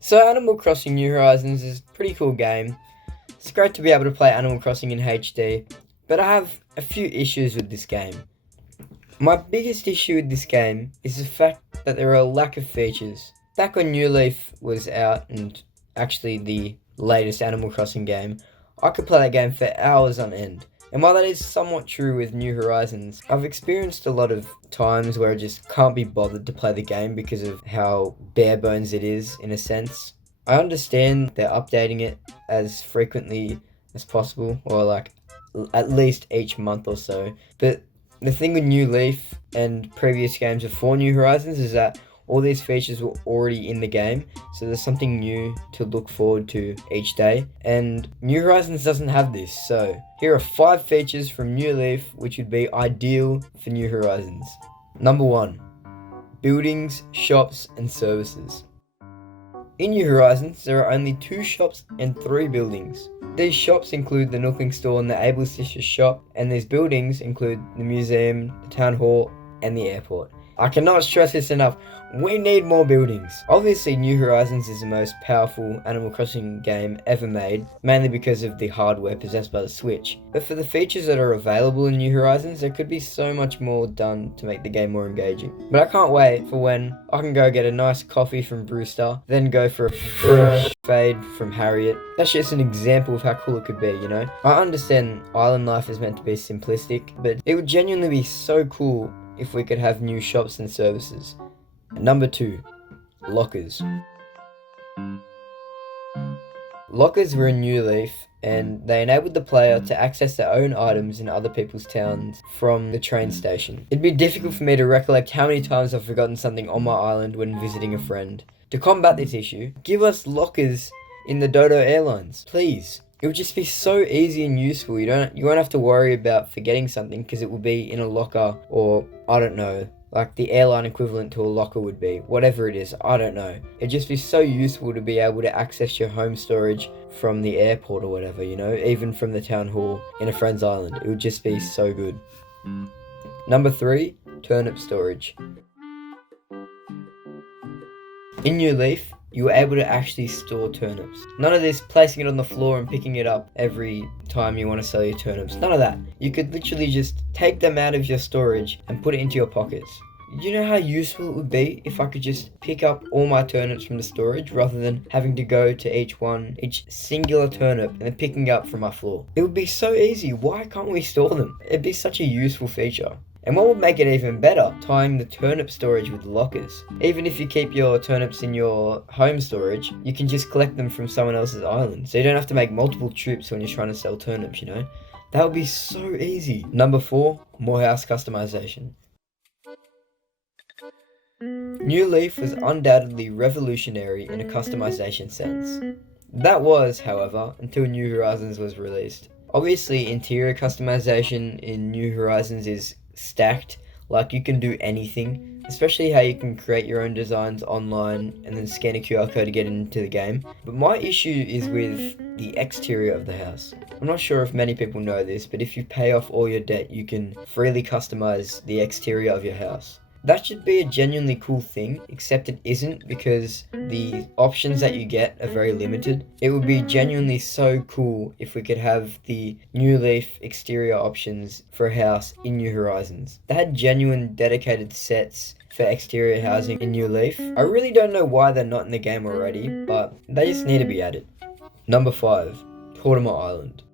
So Animal Crossing New Horizons is a pretty cool game. It's great to be able to play Animal Crossing in HD, but I have a few issues with this game. My biggest issue with this game is the fact that there are a lack of features. Back when New Leaf was out, and actually the latest Animal Crossing game, I could play that game for hours on end. And while that is somewhat true with New Horizons, I've experienced a lot of times where I just can't be bothered to play the game because of how bare bones it is, in a sense. I understand they're updating it as frequently as possible, or like at least each month or so, but the thing with New Leaf and previous games before New Horizons is that all these features were already in the game, so there's something new to look forward to each day. And New Horizons doesn't have this, so here are 5 features from New Leaf which would be ideal for New Horizons. Number 1. Buildings, shops, and services. In New Horizons, there are only 2 shops and 3 buildings. These shops include the Nookling Store and the Able Sisters shop, and these buildings include the museum, the town hall, and the airport. I cannot stress this enough, we need more buildings. Obviously, New Horizons is the most powerful Animal Crossing game ever made, mainly because of the hardware possessed by the Switch. But for the features that are available in New Horizons, there could be so much more done to make the game more engaging. But I can't wait for when I can go get a nice coffee from Brewster, then go for a fresh fade from Harriet. That's just an example of how cool it could be, you know? I understand island life is meant to be simplistic, but it would genuinely be so cool if we could have new shops and services. Number 2, lockers. Lockers were in New Leaf, and they enabled the player to access their own items in other people's towns from the train station. It'd be difficult for me to recollect how many times I've forgotten something on my island when visiting a friend. To combat this issue, give us lockers in the Dodo Airlines, please. It would just be so easy and useful. You won't have to worry about forgetting something because it will be in a locker, or I don't know, like the airline equivalent to a locker would be. Whatever it is, I don't know. It'd just be so useful to be able to access your home storage from the airport or whatever, you know, even from the town hall in a friend's island. It would just be so good. Number 3, turnip storage. In New Leaf, you were able to actually store turnips. None of this placing it on the floor and picking it up every time you want to sell your turnips. None of that. You could literally just take them out of your storage and put it into your pockets. You know how useful it would be if I could just pick up all my turnips from the storage rather than having to go to each singular turnip and then picking up from my floor? It would be so easy. Why can't we store them? It'd be such a useful feature. And what would make it even better? Tying the turnip storage with lockers. Even if you keep your turnips in your home storage, you can just collect them from someone else's island. So you don't have to make multiple trips when you're trying to sell turnips, you know? That would be so easy. Number 4, morehouse customization. New Leaf was undoubtedly revolutionary in a customization sense. That was, however, until New Horizons was released. Obviously, interior customization in New Horizons is stacked, like you can do anything, especially how you can create your own designs online and then scan a QR code to get into the game. But my issue is with the exterior of the house. I'm not sure if many people know this, but if you pay off all your debt, you can freely customize the exterior of your house. That should be a genuinely cool thing, except it isn't because the options that you get are very limited. It would be genuinely so cool if we could have the New Leaf exterior options for a house in New Horizons. They had genuine dedicated sets for exterior housing in New Leaf. I really don't know why they're not in the game already, but they just need to be added. Number 5, Portemo Island.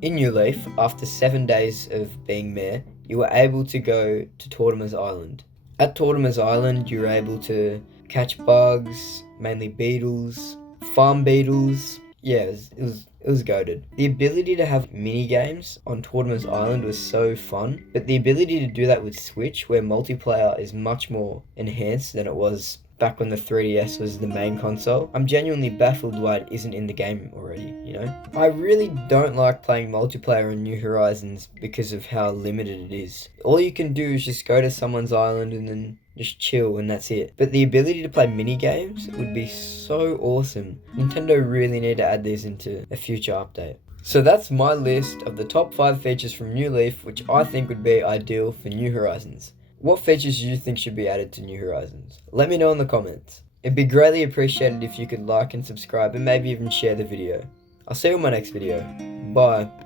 In New Leaf, after 7 days of being mayor, you were able to go to Tortimer's Island. At Tortimer's Island, you were able to catch bugs, mainly beetles, farm beetles. Yeah, it was goated. The ability to have mini games on Tortimer's Island was so fun, but the ability to do that with Switch, where multiplayer is much more enhanced than it was back when the 3DS was the main console, I'm genuinely baffled why it isn't in the game already, you know? I really don't like playing multiplayer on New Horizons because of how limited it is. All you can do is just go to someone's island and then just chill and that's it. But the ability to play mini games would be so awesome. Nintendo really need to add these into a future update. So that's my list of the top 5 features from New Leaf which I think would be ideal for New Horizons. What features do you think should be added to New Horizons? Let me know in the comments. It'd be greatly appreciated if you could like and subscribe and maybe even share the video. I'll see you in my next video. Bye.